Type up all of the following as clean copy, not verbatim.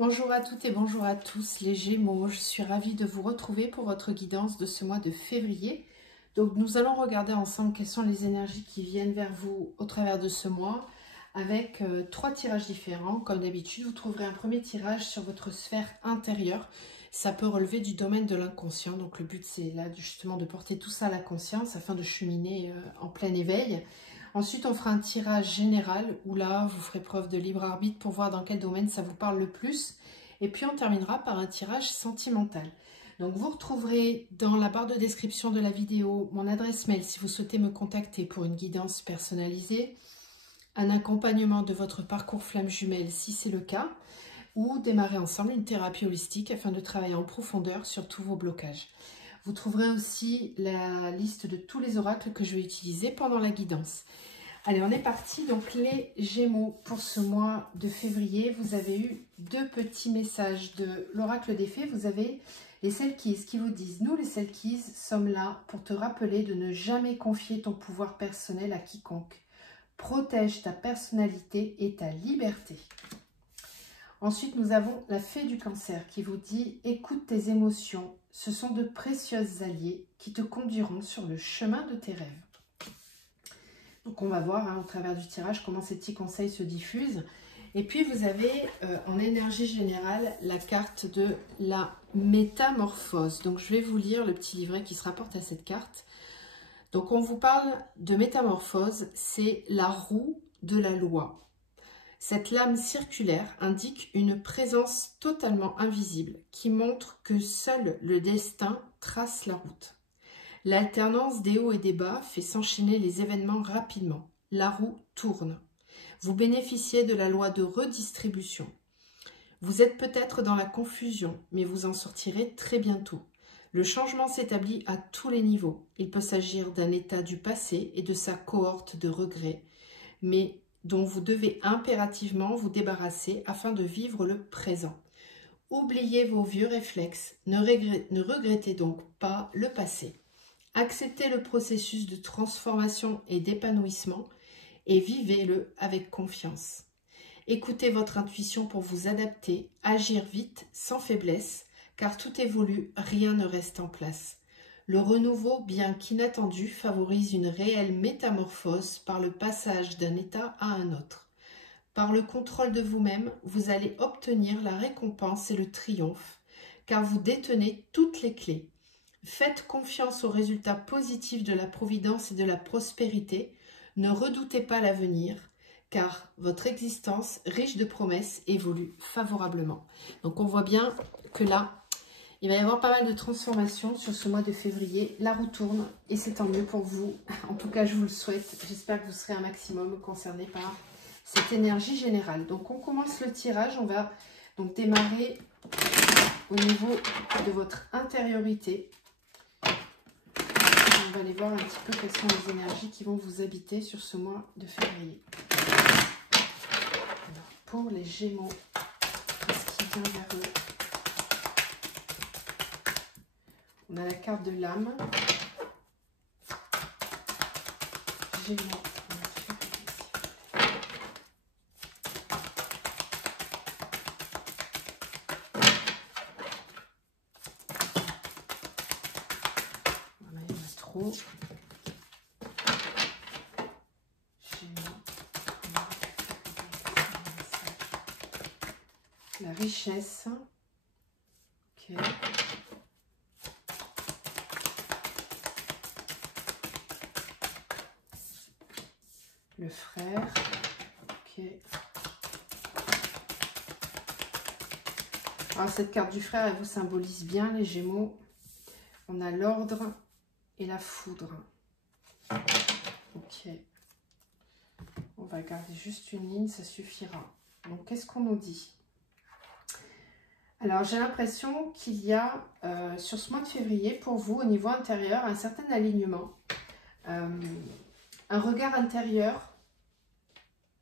Bonjour à toutes et bonjour à tous les Gémeaux, je suis ravie de vous retrouver pour votre guidance de ce mois de février. Donc nous allons regarder ensemble quelles sont les énergies qui viennent vers vous au travers de ce mois avec trois tirages différents. Comme d'habitude, vous trouverez un premier tirage sur votre sphère intérieure. Ça peut relever du domaine de l'inconscient, donc le but c'est là justement de porter tout ça à la conscience afin de cheminer en plein éveil. Ensuite, on fera un tirage général où là, vous ferez preuve de libre arbitre pour voir dans quel domaine ça vous parle le plus. Et puis, on terminera par un tirage sentimental. Donc, vous retrouverez dans la barre de description de la vidéo mon adresse mail si vous souhaitez me contacter pour une guidance personnalisée, un accompagnement de votre parcours flamme jumelle si c'est le cas, ou démarrer ensemble une thérapie holistique afin de travailler en profondeur sur tous vos blocages. Vous trouverez aussi la liste de tous les oracles que je vais utiliser pendant la guidance. Allez, on est parti. Donc, les Gémeaux, pour ce mois de février, vous avez eu deux petits messages de l'oracle des fées. Vous avez les Selkies qui vous disent « Nous, les Selkies, sommes là pour te rappeler de ne jamais confier ton pouvoir personnel à quiconque. Protège ta personnalité et ta liberté. » Ensuite, nous avons la fée du cancer qui vous dit « Écoute tes émotions, ce sont de précieuses alliés qui te conduiront sur le chemin de tes rêves. » Donc, on va voir au travers du tirage comment ces petits conseils se diffusent. Et puis, vous avez en énergie générale la carte de la métamorphose. Donc, je vais vous lire le petit livret qui se rapporte à cette carte. Donc, on vous parle de métamorphose, c'est la roue de la loi. Cette lame circulaire indique une présence totalement invisible qui montre que seul le destin trace la route. L'alternance des hauts et des bas fait s'enchaîner les événements rapidement. La roue tourne. Vous bénéficiez de la loi de redistribution. Vous êtes peut-être dans la confusion, mais vous en sortirez très bientôt. Le changement s'établit à tous les niveaux. Il peut s'agir d'un état du passé et de sa cohorte de regrets, mais dont vous devez impérativement vous débarrasser afin de vivre le présent. Oubliez vos vieux réflexes, ne regrettez donc pas le passé. Acceptez le processus de transformation et d'épanouissement et vivez-le avec confiance. Écoutez votre intuition pour vous adapter, agir vite, sans faiblesse, car tout évolue, rien ne reste en place. Le renouveau, bien qu'inattendu, favorise une réelle métamorphose par le passage d'un état à un autre. Par le contrôle de vous-même, vous allez obtenir la récompense et le triomphe, car vous détenez toutes les clés. Faites confiance aux résultats positifs de la providence et de la prospérité. Ne redoutez pas l'avenir, car votre existence, riche de promesses, évolue favorablement. Donc on voit bien que là, il va y avoir pas mal de transformations sur ce mois de février. La roue tourne et c'est tant mieux pour vous. En tout cas, je vous le souhaite. J'espère que vous serez un maximum concernés par cette énergie générale. Donc, on commence le tirage. On va donc démarrer au niveau de votre intériorité. On va aller voir un petit peu quelles sont les énergies qui vont vous habiter sur ce mois de février. Alors, pour les Gémeaux, qu'est-ce qui vient vers eux? On a la carte de l'âme. Gémeaux. Voilà, il y en a trop. Gémeaux. La richesse. Ok. Le frère, ok. Alors cette carte du frère, elle vous symbolise bien les Gémeaux. On a l'ordre et la foudre. Ok. On va garder juste une ligne, ça suffira. Donc qu'est-ce qu'on nous dit? Alors j'ai l'impression qu'il y a sur ce mois de février pour vous au niveau intérieur un certain alignement. Un regard intérieur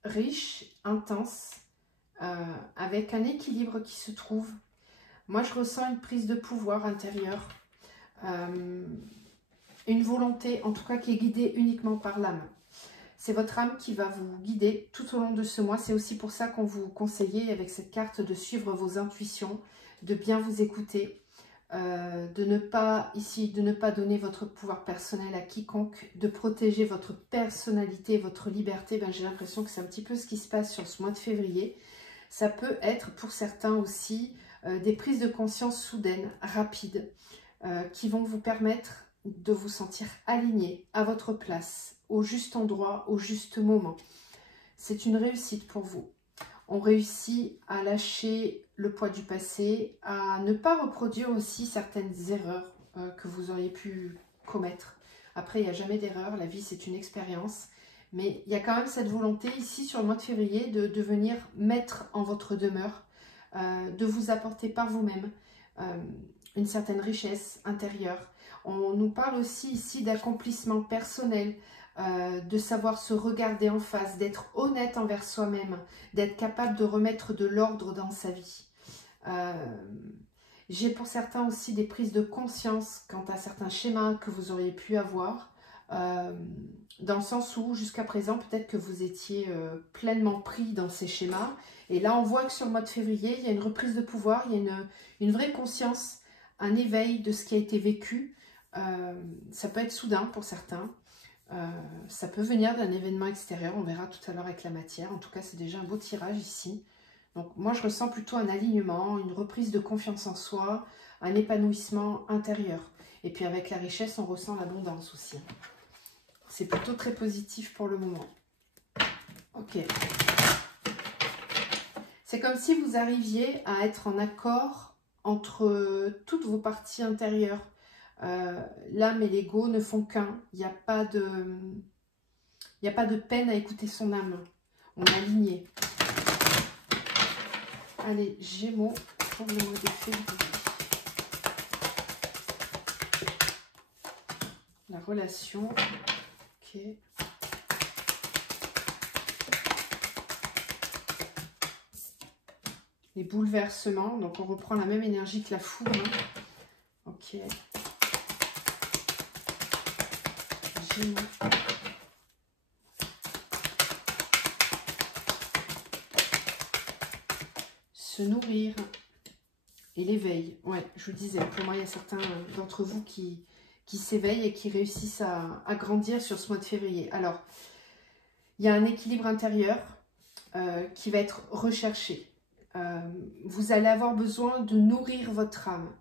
riche, intense, avec un équilibre qui se trouve. Moi, je ressens une prise de pouvoir intérieure, une volonté, en tout cas, qui est guidée uniquement par l'âme. C'est votre âme qui va vous guider tout au long de ce mois. C'est aussi pour ça qu'on vous conseillait avec cette carte de suivre vos intuitions, de bien vous écouter, de ne pas donner votre pouvoir personnel à quiconque, de protéger votre personnalité, votre liberté. J'ai l'impression que c'est un petit peu ce qui se passe sur ce mois de février. Ça peut être pour certains aussi des prises de conscience soudaines, rapides, qui vont vous permettre de vous sentir aligné à votre place, au juste endroit, au juste moment. C'est une réussite pour vous. On réussit à lâcher le poids du passé, à ne pas reproduire aussi certaines erreurs que vous auriez pu commettre. Après, il n'y a jamais d'erreur, la vie c'est une expérience. Mais il y a quand même cette volonté ici sur le mois de février de devenir maître en votre demeure, de vous apporter par vous-même une certaine richesse intérieure. On nous parle aussi ici d'accomplissement personnel, de savoir se regarder en face, d'être honnête envers soi-même, d'être capable de remettre de l'ordre dans sa vie. J'ai pour certains aussi des prises de conscience quant à certains schémas que vous auriez pu avoir, dans le sens où jusqu'à présent peut-être que vous étiez pleinement pris dans ces schémas, et là on voit que sur le mois de février il y a une reprise de pouvoir, il y a une vraie conscience, un éveil de ce qui a été vécu. Ça peut être soudain pour certains, ça peut venir d'un événement extérieur, on verra tout à l'heure avec la matière. En tout cas c'est déjà un beau tirage ici. Donc moi je ressens plutôt un alignement, une reprise de confiance en soi, un épanouissement intérieur. Et puis avec la richesse on ressent l'abondance aussi. C'est plutôt très positif pour le moment. Ok. C'est comme si vous arriviez à être en accord entre toutes vos parties intérieures. L'âme et l'ego ne font qu'un. Il n'y a pas de peine à écouter son âme. On est aligné. Allez, Gémeaux pour le mois de février. La relation. Ok. Les bouleversements. Donc on reprend la même énergie que la foudre. Ok. Gémeaux. Se nourrir et l'éveil. Ouais, je vous disais, pour moi, il y a certains d'entre vous qui s'éveillent et qui réussissent à grandir sur ce mois de février. Alors, il y a un équilibre intérieur qui va être recherché. Vous allez avoir besoin de nourrir votre âme,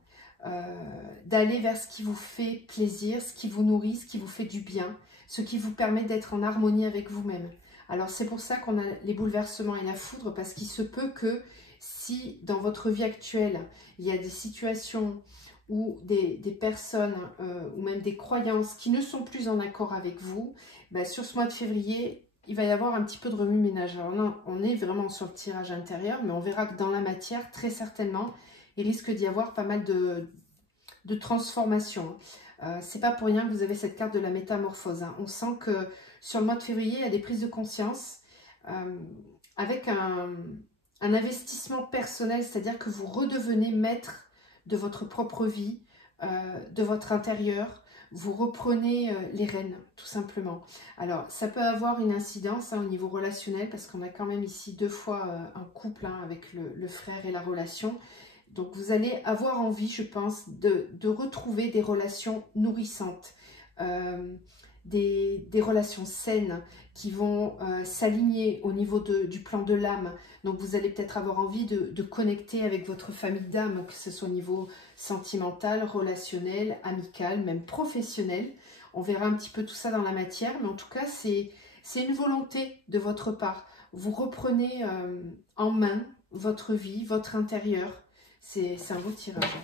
d'aller vers ce qui vous fait plaisir, ce qui vous nourrit, ce qui vous fait du bien, ce qui vous permet d'être en harmonie avec vous-même. Alors, c'est pour ça qu'on a les bouleversements et la foudre, parce qu'il se peut que si dans votre vie actuelle, il y a des situations ou des personnes ou même des croyances qui ne sont plus en accord avec vous, sur ce mois de février, il va y avoir un petit peu de remue-ménage. Alors là, on est vraiment sur le tirage intérieur, mais on verra que dans la matière, très certainement, il risque d'y avoir pas mal de transformations. C'est pas pour rien que vous avez cette carte de la métamorphose. On sent que sur le mois de février, il y a des prises de conscience avec un investissement personnel, c'est-à-dire que vous redevenez maître de votre propre vie, de votre intérieur, vous reprenez les rênes, tout simplement. Alors, ça peut avoir une incidence au niveau relationnel, parce qu'on a quand même ici deux fois un couple avec le frère et la relation. Donc, vous allez avoir envie, je pense, de retrouver des relations nourrissantes, des relations saines qui vont s'aligner au niveau du plan de l'âme. Donc vous allez peut-être avoir envie de connecter avec votre famille d'âme, que ce soit au niveau sentimental, relationnel, amical, même professionnel. On verra un petit peu tout ça dans la matière, mais en tout cas c'est une volonté de votre part. Vous reprenez en main votre vie, votre intérieur. C'est un beau tirage.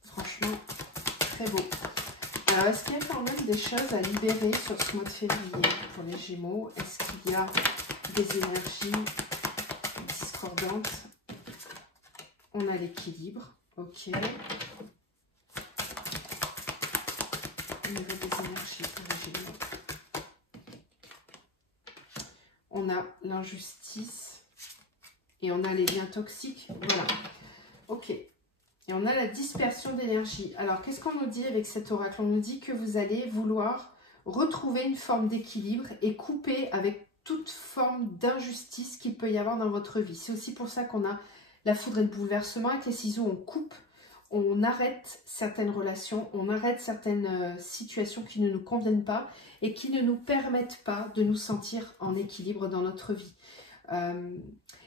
Franchement, très beau. Alors, est-ce qu'il y a quand même des choses à libérer sur ce mois de février pour les Gémeaux? Est-ce qu'il y a des énergies discordantes? On a l'équilibre, ok. Au niveau des énergies pour les Gémeaux. On a l'injustice et on a les liens toxiques, voilà. Ok. Et on a la dispersion d'énergie. Alors, qu'est-ce qu'on nous dit avec cet oracle? On nous dit que vous allez vouloir retrouver une forme d'équilibre et couper avec toute forme d'injustice qu'il peut y avoir dans votre vie. C'est aussi pour ça qu'on a la foudre et le bouleversement. Avec les ciseaux, on coupe, on arrête certaines relations, on arrête certaines situations qui ne nous conviennent pas et qui ne nous permettent pas de nous sentir en équilibre dans notre vie.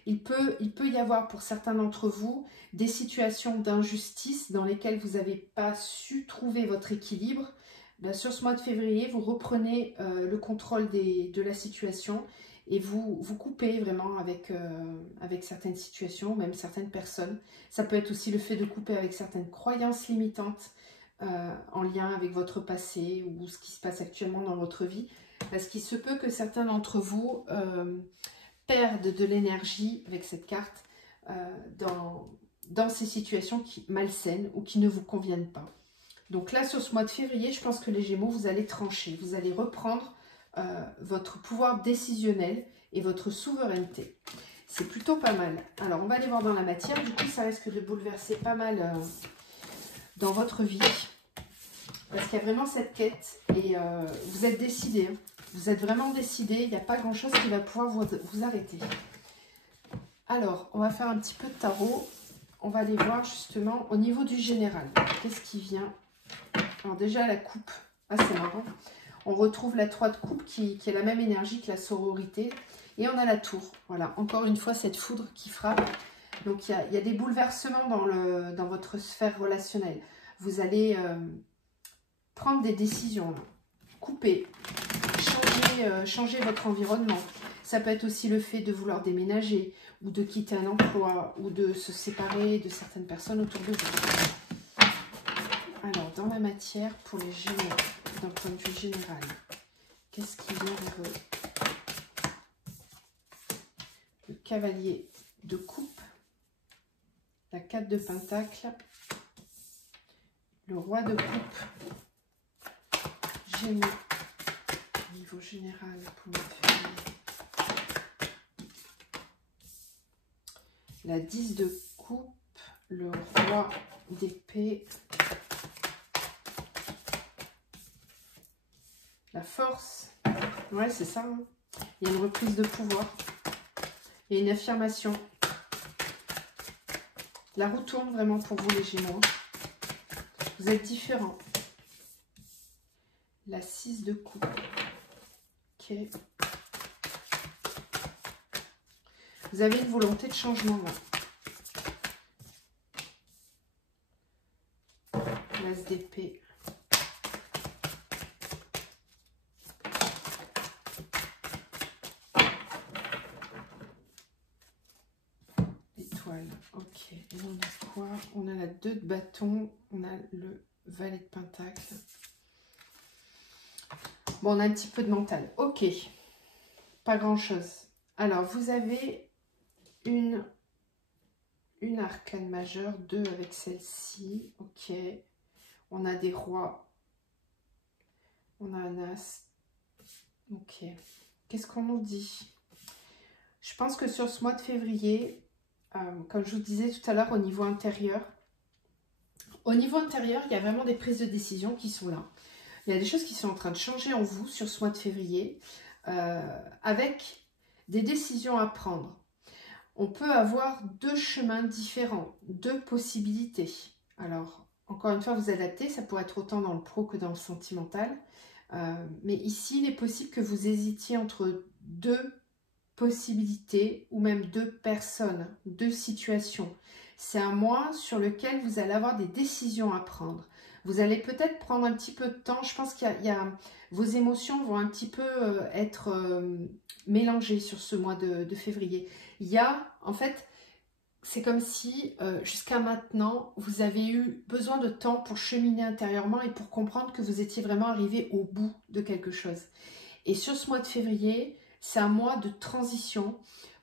Il peut y avoir pour certains d'entre vous des situations d'injustice dans lesquelles vous n'avez pas su trouver votre équilibre. Bien sûr, ce mois de février, vous reprenez le contrôle de la situation et vous coupez vraiment avec certaines situations, même certaines personnes. Ça peut être aussi le fait de couper avec certaines croyances limitantes en lien avec votre passé ou ce qui se passe actuellement dans votre vie. Parce qu'il se peut que certains d'entre vous perdent de l'énergie avec cette carte dans ces situations malsaines ou qui ne vous conviennent pas. Donc là, sur ce mois de février, je pense que les Gémeaux, vous allez trancher. Vous allez reprendre votre pouvoir décisionnel et votre souveraineté. C'est plutôt pas mal. Alors, on va aller voir dans la matière. Du coup, ça risque de bouleverser pas mal dans votre vie. Parce qu'il y a vraiment cette quête. Et vous êtes décidé. Hein. Vous êtes vraiment décidé. Il n'y a pas grand-chose qui va pouvoir vous arrêter. Alors, on va faire un petit peu de tarot. On va aller voir justement au niveau du général. Qu'est-ce qui vient? Alors déjà, la coupe. Ah, c'est marrant. On retrouve la 3 de coupe qui est la même énergie que la sororité. Et on a la tour. Voilà, encore une fois, cette foudre qui frappe. Donc, il y a des bouleversements dans votre sphère relationnelle. Vous allez prendre des décisions. Là. Couper, changer votre environnement. Ça peut être aussi le fait de vouloir déménager ou de quitter un emploi ou de se séparer de certaines personnes autour de vous. Alors, dans la matière, pour les Gémeaux, d'un point de vue général, qu'est-ce qui vient vers eux? Le cavalier de coupe, la 4 de pentacle, le roi de coupe, Gémeaux, au niveau général, pour le février. La 10 de coupe, le roi d'épée, la force, ouais c'est ça, hein. Il y a une reprise de pouvoir, il y a une affirmation. La roue tourne vraiment pour vous les Gémeaux, vous êtes différents. La 6 de coupe, ok. Vous avez une volonté de changement là. L'as d'épée. L'étoile. Ok. Et on a quoi? On a la 2 de bâton. On a le valet de pentacle. Bon, on a un petit peu de mental. Ok. Pas grand chose. Alors, vous avez une arcane majeure, 2 avec celle-ci, ok. On a des rois, on a un as, ok. Qu'est-ce qu'on nous dit? Je pense que sur ce mois de février, comme je vous disais tout à l'heure, au niveau intérieur, il y a vraiment des prises de décision qui sont là. Il y a des choses qui sont en train de changer en vous sur ce mois de février, avec des décisions à prendre. On peut avoir 2 chemins différents, 2 possibilités. Alors, encore une fois, vous adaptez, ça pourrait être autant dans le pro que dans le sentimental. Mais ici, il est possible que vous hésitiez entre 2 possibilités ou même 2 personnes, 2 situations. C'est un mois sur lequel vous allez avoir des décisions à prendre. Vous allez peut-être prendre un petit peu de temps. Je pense qu'il y a vos émotions vont un petit peu être mélangées sur ce mois de février. Il y a, en fait, c'est comme si jusqu'à maintenant, vous avez eu besoin de temps pour cheminer intérieurement et pour comprendre que vous étiez vraiment arrivé au bout de quelque chose. Et sur ce mois de février, c'est un mois de transition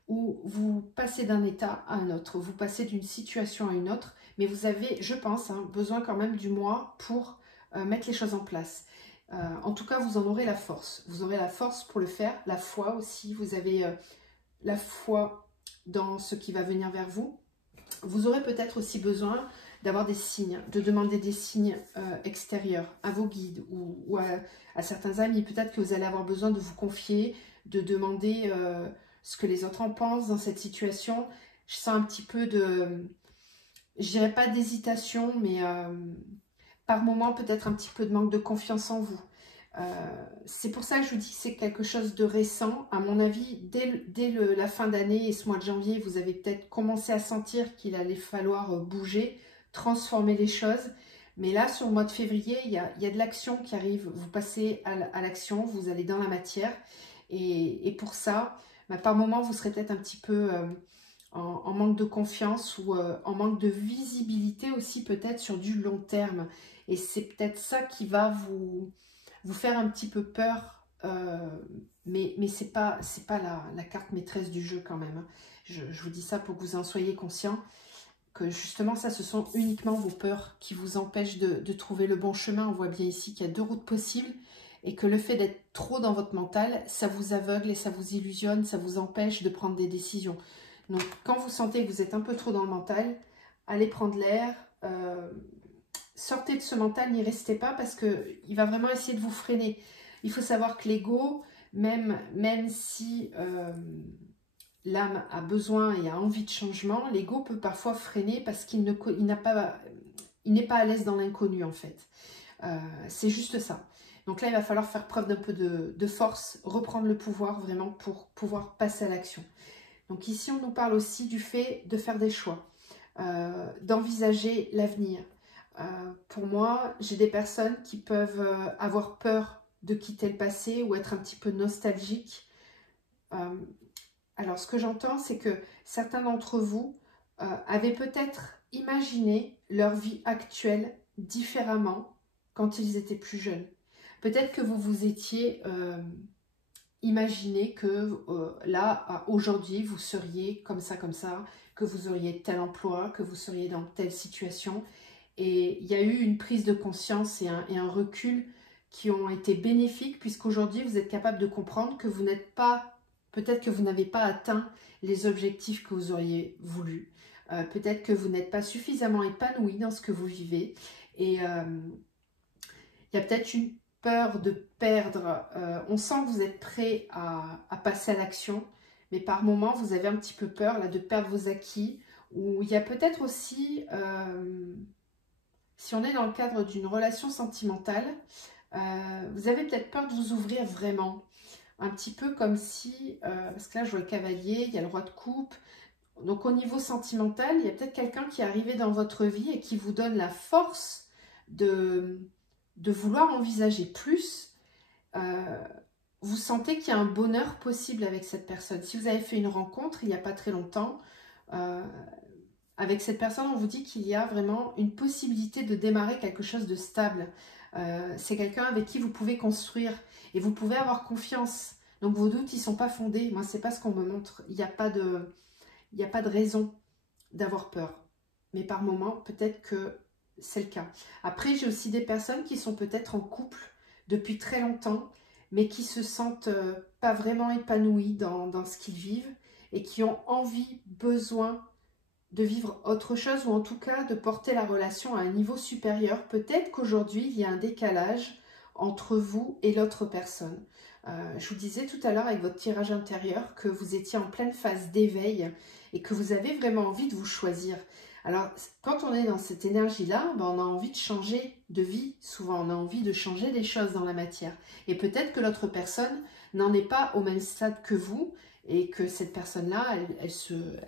où vous passez d'un état à un autre, vous passez d'une situation à une autre, mais vous avez, je pense, besoin quand même du mois pour mettre les choses en place. En tout cas, vous en aurez la force. Vous aurez la force pour le faire, la foi aussi. Vous avez la foi dans ce qui va venir vers vous. Vous aurez peut-être aussi besoin d'avoir des signes, de demander des signes extérieurs à vos guides ou à certains amis. Peut-être que vous allez avoir besoin de vous confier, de demander ce que les autres en pensent dans cette situation. Je sens un petit peu de, je dirais pas d'hésitation, mais par moment peut-être un petit peu de manque de confiance en vous. C'est pour ça que je vous dis que c'est quelque chose de récent. À mon avis, dès la fin d'année et ce mois de janvier, vous avez peut-être commencé à sentir qu'il allait falloir bouger, transformer les choses. Mais là, sur le mois de février, il y a de l'action qui arrive. Vous passez à l'action, vous allez dans la matière. Et pour ça, bah, par moment, vous serez peut-être un petit peu en manque de confiance ou en manque de visibilité aussi peut-être sur du long terme. Et c'est peut-être ça qui va vous faire un petit peu peur, mais c'est pas la carte maîtresse du jeu quand même. Je vous dis ça pour que vous en soyez conscient, que justement ça, ce sont uniquement vos peurs qui vous empêchent de trouver le bon chemin. On voit bien ici qu'il y a 2 routes possibles et que le fait d'être trop dans votre mental, ça vous aveugle et ça vous illusionne, ça vous empêche de prendre des décisions. Donc quand vous sentez que vous êtes un peu trop dans le mental, allez prendre l'air, sortez de ce mental, n'y restez pas parce qu'il va vraiment essayer de vous freiner. Il faut savoir que l'ego, même si l'âme a besoin et a envie de changement, l'ego peut parfois freiner parce qu'il n'est pas à l'aise dans l'inconnu en fait. C'est juste ça. Donc là, il va falloir faire preuve d'un peu de force, reprendre le pouvoir vraiment pour pouvoir passer à l'action. Donc ici, on nous parle aussi du fait de faire des choix, d'envisager l'avenir. Pour moi, j'ai des personnes qui peuvent avoir peur de quitter le passé ou être un petit peu nostalgiques. Alors, ce que j'entends, c'est que certains d'entre vous avaient peut-être imaginé leur vie actuelle différemment quand ils étaient plus jeunes. Peut-être que vous vous étiez imaginé que là, aujourd'hui, vous seriez comme ça, que vous auriez tel emploi, que vous seriez dans telle situation. Et il y a eu une prise de conscience et un recul qui ont été bénéfiques puisqu'aujourd'hui, vous êtes capable de comprendre que vous n'êtes pas, peut-être que vous n'avez pas atteint les objectifs que vous auriez voulu. Peut-être que vous n'êtes pas suffisamment épanoui dans ce que vous vivez. Et il y a peut-être une peur de perdre. On sent que vous êtes prêt à passer à l'action, mais par moments, vous avez un petit peu peur là, de perdre vos acquis. Ou il y a peut-être aussi... si on est dans le cadre d'une relation sentimentale, vous avez peut-être peur de vous ouvrir vraiment. Un petit peu comme si, parce que là je vois le cavalier, il y a le roi de coupe. Donc au niveau sentimental, il y a peut-être quelqu'un qui est arrivé dans votre vie et qui vous donne la force de vouloir envisager plus. Vous sentez qu'il y a un bonheur possible avec cette personne. Si vous avez fait une rencontre il n'y a pas très longtemps, avec cette personne, on vous dit qu'il y a vraiment une possibilité de démarrer quelque chose de stable. C'est quelqu'un avec qui vous pouvez construire et vous pouvez avoir confiance. Donc vos doutes, ils ne sont pas fondés. Moi, ce n'est pas ce qu'on me montre. Il n'y a pas de raison d'avoir peur. Mais par moment, peut-être que c'est le cas. Après, j'ai aussi des personnes qui sont peut-être en couple depuis très longtemps, mais qui se sentent pas vraiment épanouies dans ce qu'ils vivent et qui ont envie, besoin de vivre autre chose ou en tout cas de porter la relation à un niveau supérieur. Peut-être qu'aujourd'hui, il y a un décalage entre vous et l'autre personne. Je vous disais tout à l'heure avec votre tirage intérieur que vous étiez en pleine phase d'éveil et que vous avez vraiment envie de vous choisir. Alors, quand on est dans cette énergie-là, ben, on a envie de changer de vie. Souvent, on a envie de changer des choses dans la matière. Et peut-être que l'autre personne n'en est pas au même stade que vous et que cette personne-là, elle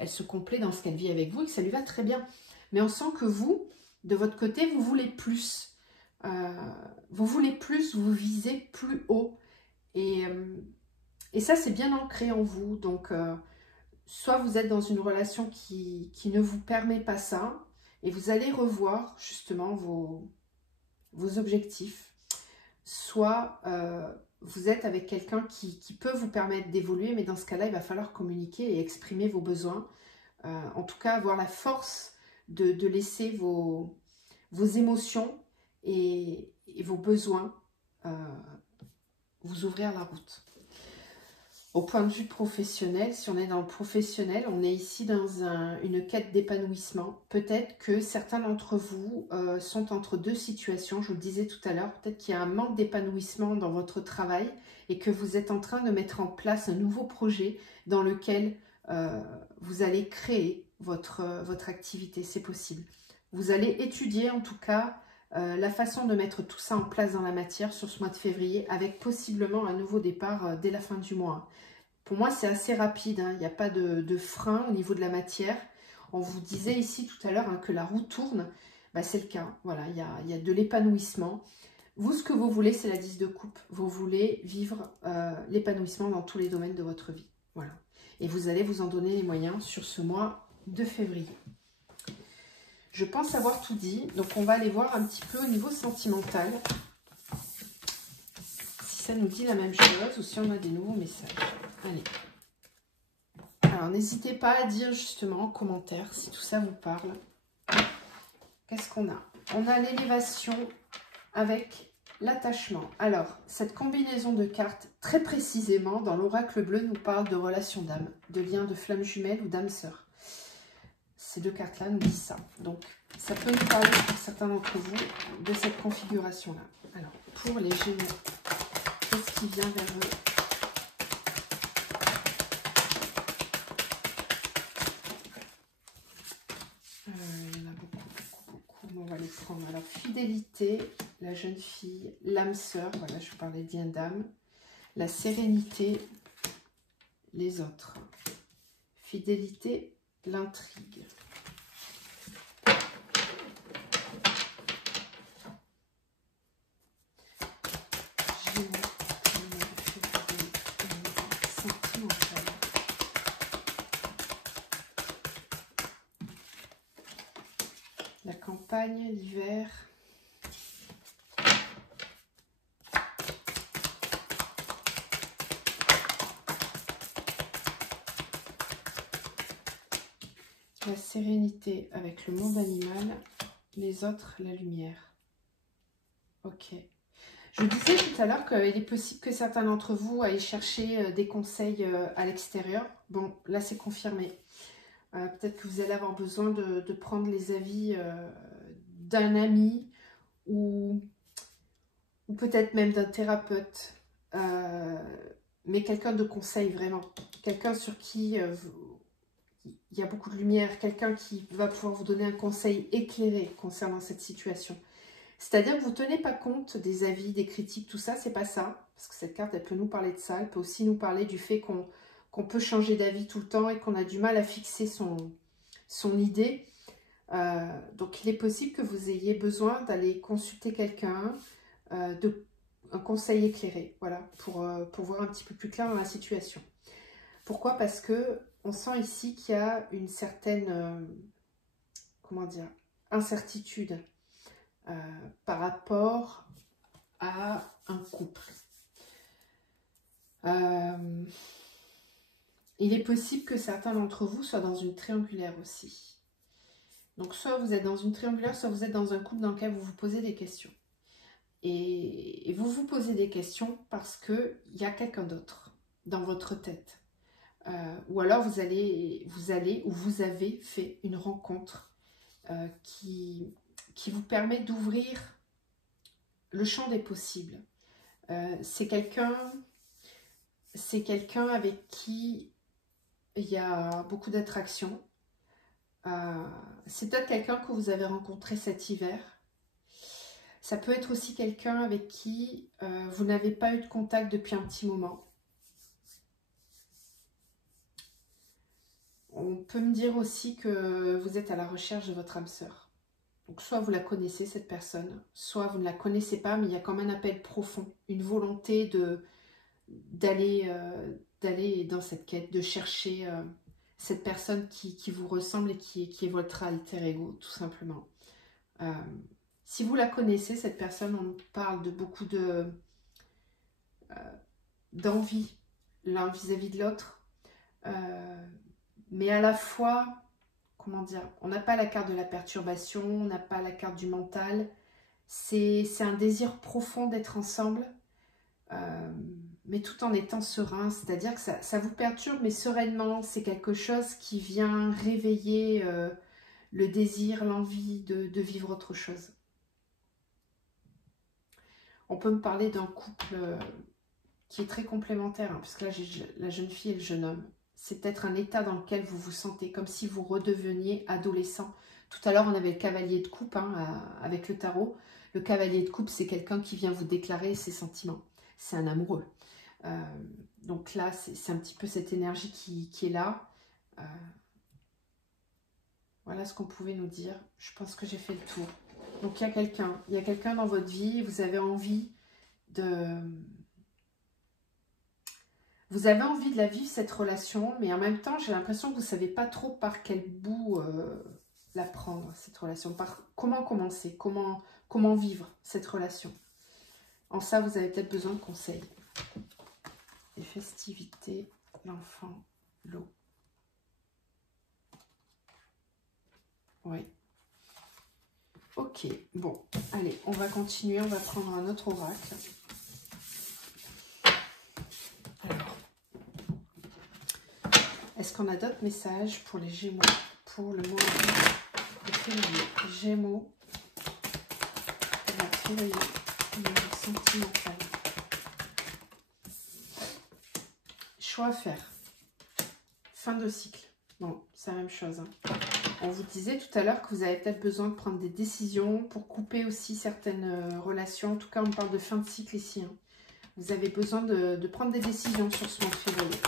se complaît dans ce qu'elle vit avec vous et que ça lui va très bien. Mais on sent que vous, de votre côté, vous voulez plus. Vous visez plus haut. Et ça, c'est bien ancré en vous. Donc, soit vous êtes dans une relation qui ne vous permet pas ça, et vous allez revoir justement vos objectifs. Soit vous êtes avec quelqu'un qui peut vous permettre d'évoluer, mais dans ce cas-là, il va falloir communiquer et exprimer vos besoins. En tout cas, avoir la force de laisser vos émotions et vos besoins vous ouvrir la route. Au point de vue professionnel, si on est dans le professionnel, on est ici dans une quête d'épanouissement. Peut-être que certains d'entre vous sont entre deux situations, je vous le disais tout à l'heure, peut-être qu'il y a un manque d'épanouissement dans votre travail et que vous êtes en train de mettre en place un nouveau projet dans lequel vous allez créer votre activité, c'est possible. Vous allez étudier en tout cas la façon de mettre tout ça en place dans la matière sur ce mois de février avec possiblement un nouveau départ dès la fin du mois. Pour moi, c'est assez rapide, hein. Il n'y a pas de frein au niveau de la matière. On vous disait ici tout à l'heure hein, que la roue tourne. Bah, c'est le cas. Voilà, il y a de l'épanouissement. Vous, ce que vous voulez, c'est la 10 de coupe. Vous voulez vivre l'épanouissement dans tous les domaines de votre vie. Voilà. Et vous allez vous en donner les moyens sur ce mois de février. Je pense avoir tout dit. Donc, on va aller voir un petit peu au niveau sentimental. Si ça nous dit la même chose ou si on a des nouveaux messages. Allez. Alors, n'hésitez pas à dire justement en commentaire si tout ça vous parle. Qu'est-ce qu'on a? On a l'élévation avec l'attachement. Alors, cette combinaison de cartes, très précisément, dans l'oracle bleu, nous parle de relation d'âme, de lien de flamme jumelle ou d'âme sœur. Ces deux cartes-là nous disent ça. Donc, ça peut nous parler pour certains d'entre vous de cette configuration-là. Alors, pour les Gémeaux, qu'est-ce qui vient vers eux? Il y en a beaucoup. On va les prendre. Alors, fidélité, la jeune fille, l'âme sœur, voilà, je parlais de lien d'âme. La sérénité, les autres. Fidélité, l'intrigue. La campagne, l'hiver. La sérénité avec le monde animal, les autres, la lumière. Ok. Je vous disais tout à l'heure qu'il est possible que certains d'entre vous aillent chercher des conseils à l'extérieur. Bon, là c'est confirmé. Peut-être que vous allez avoir besoin de prendre les avis d'un ami ou peut-être même d'un thérapeute. Mais quelqu'un de conseil vraiment. Quelqu'un sur qui il y a beaucoup de lumière. Quelqu'un qui va pouvoir vous donner un conseil éclairé concernant cette situation. C'est-à-dire que vous ne tenez pas compte des avis, des critiques, tout ça, c'est pas ça. Parce que cette carte, elle peut nous parler de ça. Elle peut aussi nous parler du fait qu'on peut changer d'avis tout le temps et qu'on a du mal à fixer son idée. Donc, il est possible que vous ayez besoin d'aller consulter quelqu'un, un conseil éclairé, voilà, pour voir un petit peu plus clair dans la situation. Pourquoi? Parce que on sent ici qu'il y a une certaine, comment dire, incertitude. Par rapport à un couple. Il est possible que certains d'entre vous soient dans une triangulaire aussi. Donc soit vous êtes dans une triangulaire, soit vous êtes dans un couple dans lequel vous vous posez des questions. Et vous vous posez des questions parce qu'il y a quelqu'un d'autre dans votre tête. Ou alors vous allez ou vous avez fait une rencontre qui vous permet d'ouvrir le champ des possibles. C'est quelqu'un avec qui il y a beaucoup d'attraction. C'est peut-être quelqu'un que vous avez rencontré cet hiver. Ça peut être aussi quelqu'un avec qui vous n'avez pas eu de contact depuis un petit moment. On peut me dire aussi que vous êtes à la recherche de votre âme sœur. Donc soit vous la connaissez cette personne, soit vous ne la connaissez pas, mais il y a quand même un appel profond, une volonté d'aller dans cette quête, de chercher cette personne qui vous ressemble et qui est votre alter ego, tout simplement. Si vous la connaissez, cette personne, on parle de beaucoup d'envie l'un vis-à-vis de l'autre, mais à la fois, comment dire, on n'a pas la carte de la perturbation, on n'a pas la carte du mental, c'est un désir profond d'être ensemble. mais tout en étant serein. C'est-à-dire que ça vous perturbe, mais sereinement. C'est quelque chose qui vient réveiller le désir, l'envie de vivre autre chose. On peut me parler d'un couple qui est très complémentaire, hein, parce que là, j'ai la jeune fille et le jeune homme. C'est peut-être un état dans lequel vous vous sentez, comme si vous redeveniez adolescent. Tout à l'heure, on avait le cavalier de coupe hein, avec le tarot. Le cavalier de coupe, c'est quelqu'un qui vient vous déclarer ses sentiments. C'est un amoureux. Donc là, c'est un petit peu cette énergie qui est là. Voilà ce qu'on pouvait nous dire. Je pense que j'ai fait le tour. Donc il y a quelqu'un dans votre vie, vous avez envie de... Vous avez envie de la vivre, cette relation, mais en même temps, j'ai l'impression que vous ne savez pas trop par quel bout la prendre, cette relation. Comment commencer, comment vivre cette relation. En ça, vous avez peut-être besoin de conseils. Les festivités, l'enfant, l'eau. Oui. Ok, bon, allez, on va continuer, on va prendre un autre oracle. Alors, est-ce qu'on a d'autres messages pour les Gémeaux, pour le mois de février? Gémeaux, le mois de février, le mois sentimental. Choix à faire. Fin de cycle. Bon, c'est la même chose. Hein. On vous disait tout à l'heure que vous avez peut-être besoin de prendre des décisions pour couper aussi certaines relations. En tout cas, on parle de fin de cycle ici. Hein. Vous avez besoin de prendre des décisions sur ce mois de février.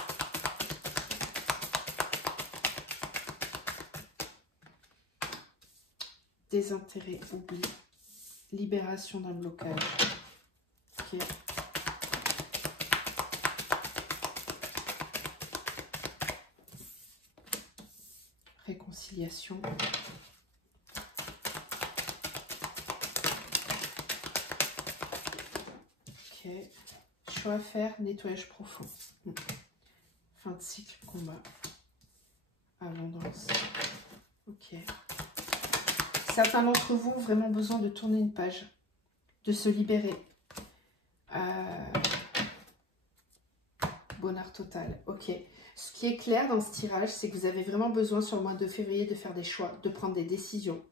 Désintérêt, oubli, libération d'un blocage. Ok. Réconciliation. Ok. Choix à faire, nettoyage profond. Fin de cycle, combat. Abondance. Ok. Certains d'entre vous ont vraiment besoin de tourner une page, de se libérer. Bonheur total. Ok. Ce qui est clair dans ce tirage, c'est que vous avez vraiment besoin sur le mois de février de faire des choix, de prendre des décisions.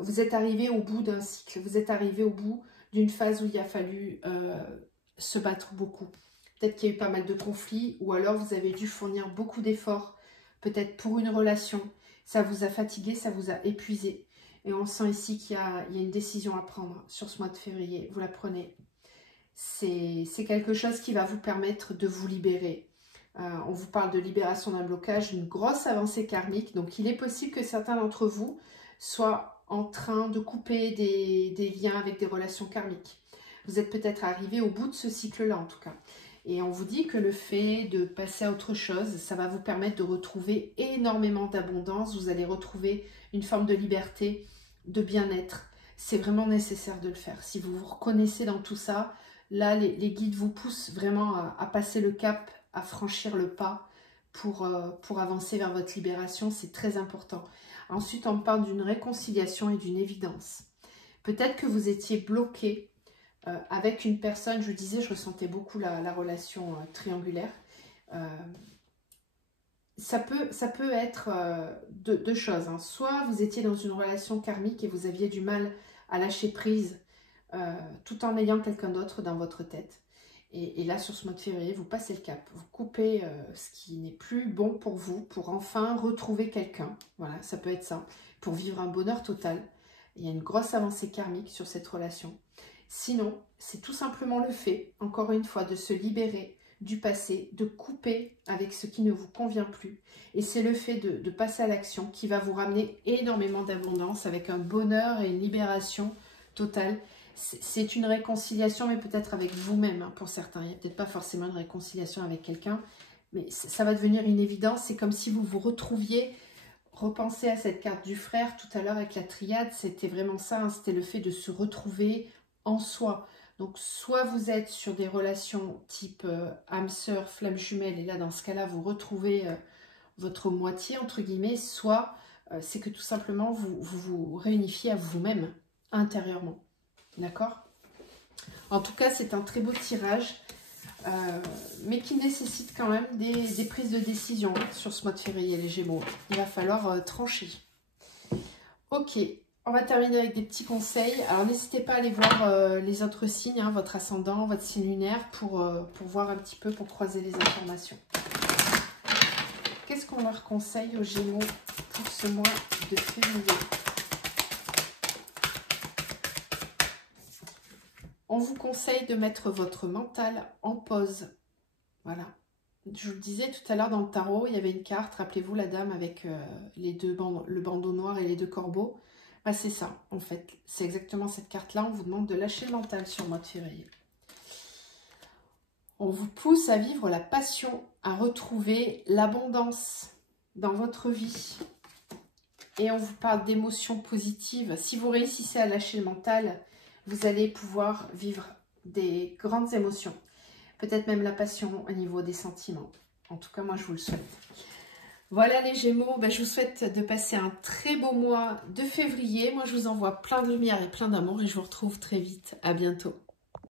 Vous êtes arrivé au bout d'un cycle, vous êtes arrivé au bout d'une phase où il a fallu se battre beaucoup. Peut-être qu'il y a eu pas mal de conflits ou alors vous avez dû fournir beaucoup d'efforts, peut-être pour une relation. Ça vous a fatigué, ça vous a épuisé. Et on sent ici qu'il y a une décision à prendre sur ce mois de février. Vous la prenez. C'est quelque chose qui va vous permettre de vous libérer. On vous parle de libération d'un blocage, une grosse avancée karmique. Donc, il est possible que certains d'entre vous soient en train de couper des liens avec des relations karmiques. Vous êtes peut-être arrivé au bout de ce cycle-là, en tout cas. Et on vous dit que le fait de passer à autre chose, ça va vous permettre de retrouver énormément d'abondance. Vous allez retrouver une forme de liberté, de bien-être. C'est vraiment nécessaire de le faire. Si vous vous reconnaissez dans tout ça, là, les guides vous poussent vraiment à passer le cap, à franchir le pas pour avancer vers votre libération. C'est très important. Ensuite, on parle d'une réconciliation et d'une évidence. Peut-être que vous étiez bloqué avec une personne. Je vous disais, je ressentais beaucoup la relation triangulaire. Ça peut être deux choses. Hein. Soit vous étiez dans une relation karmique et vous aviez du mal à lâcher prise tout en ayant quelqu'un d'autre dans votre tête. Et là, sur ce mois de février, vous passez le cap. Vous coupez ce qui n'est plus bon pour vous pour enfin retrouver quelqu'un. Voilà, ça peut être ça. Pour vivre un bonheur total. Il y a une grosse avancée karmique sur cette relation. Sinon, c'est tout simplement le fait, encore une fois, de se libérer du passé, de couper avec ce qui ne vous convient plus. Et c'est le fait de passer à l'action qui va vous ramener énormément d'abondance avec un bonheur et une libération totale. C'est une réconciliation, mais peut-être avec vous-même hein, pour certains. Il n'y a peut-être pas forcément une réconciliation avec quelqu'un, mais ça va devenir une évidence. C'est comme si vous vous retrouviez, repensez à cette carte du frère tout à l'heure avec la triade, c'était vraiment ça, hein, c'était le fait de se retrouver en soi. Donc, soit vous êtes sur des relations type âme sœur, flamme jumelle, et là, dans ce cas-là, vous retrouvez votre moitié, entre guillemets, soit c'est que tout simplement, vous vous réunifiez à vous-même, intérieurement. D'accord? En tout cas, c'est un très beau tirage. mais qui nécessitent quand même des prises de décision sur ce mois de février, les Gémeaux. Il va falloir trancher. Ok, on va terminer avec des petits conseils. Alors n'hésitez pas à aller voir les autres signes, hein, votre ascendant, votre signe lunaire, pour voir un petit peu, pour croiser les informations. Qu'est-ce qu'on leur conseille aux Gémeaux pour ce mois de février? On vous conseille de mettre votre mental en pause. Voilà. Je vous le disais tout à l'heure dans le tarot, il y avait une carte, rappelez-vous la dame avec le bandeau noir et les deux corbeaux. Bah, c'est ça, en fait. C'est exactement cette carte-là. On vous demande de lâcher le mental sur le mois de février. On vous pousse à vivre la passion, à retrouver l'abondance dans votre vie. Et on vous parle d'émotions positives. Si vous réussissez à lâcher le mental, vous allez pouvoir vivre des grandes émotions. Peut-être même la passion au niveau des sentiments. En tout cas, moi, je vous le souhaite. Voilà les Gémeaux, ben, je vous souhaite de passer un très beau mois de février. Moi, je vous envoie plein de lumière et plein d'amour et je vous retrouve très vite. À bientôt.